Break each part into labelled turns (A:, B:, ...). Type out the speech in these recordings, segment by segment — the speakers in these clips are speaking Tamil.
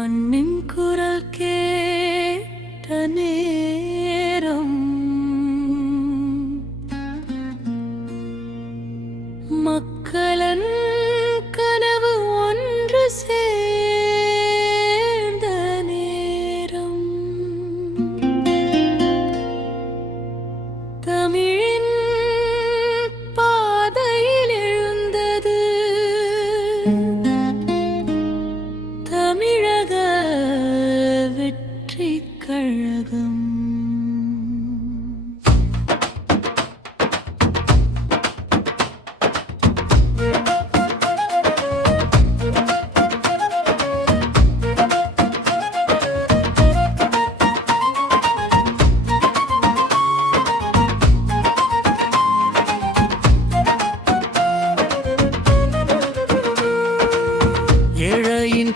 A: one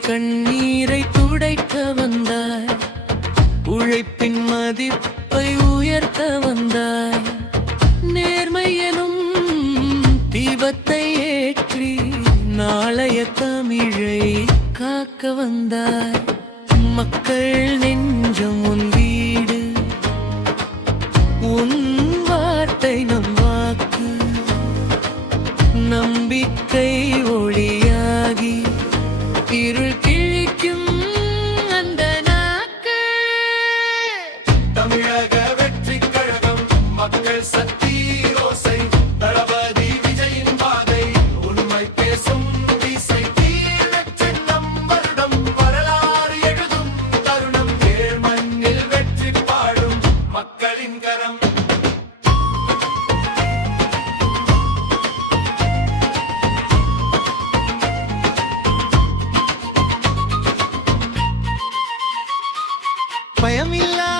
A: கண்ணீரை துடைக்க வந்தாய். உழைப்பின் மதிப்பை உயர்த்த வந்தாய். நேர்மை எனும் தீபத்தை ஏற்றி நாளைய தமிழை காக்க வந்தாய். மக்கள் நெஞ்சம் உன் வீடு. உன் வார்த்தை நம் வாக்கு. நம்பிக்கை ஒளியாகி இருள் பயமில்லா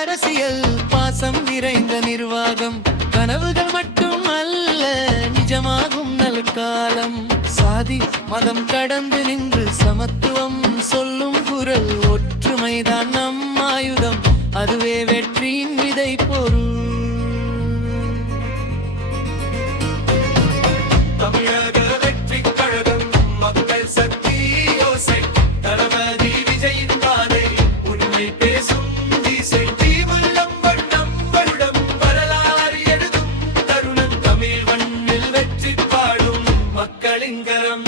A: அரசியல் பாசம் நிறைந்த நிர்வாகம். கனவுகள் மட்டும் அல்ல நிஜமாகும் நல்காலம். சாதி மதம் கடந்து நின்று சமத்துவம் சொல்லும் குரல் ஒற்றுமைதான் நம் കളിങ്കരം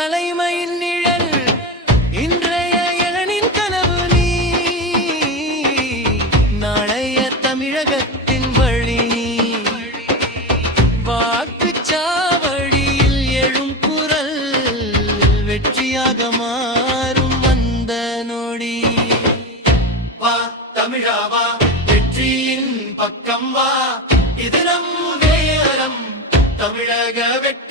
B: தலைமையில் நிழல் இன்றைய இளனின் கனவு நீ. நாளைய தமிழகத்தின் வழி வாக்கு சாவடியில் எழும் குரல் வெற்றியாக மாறும் வந்த நொடி. வா தமிழா வா. வெற்றியின் பக்கம் வா.
A: இது நம் வேரம் தமிழக வெற்றி.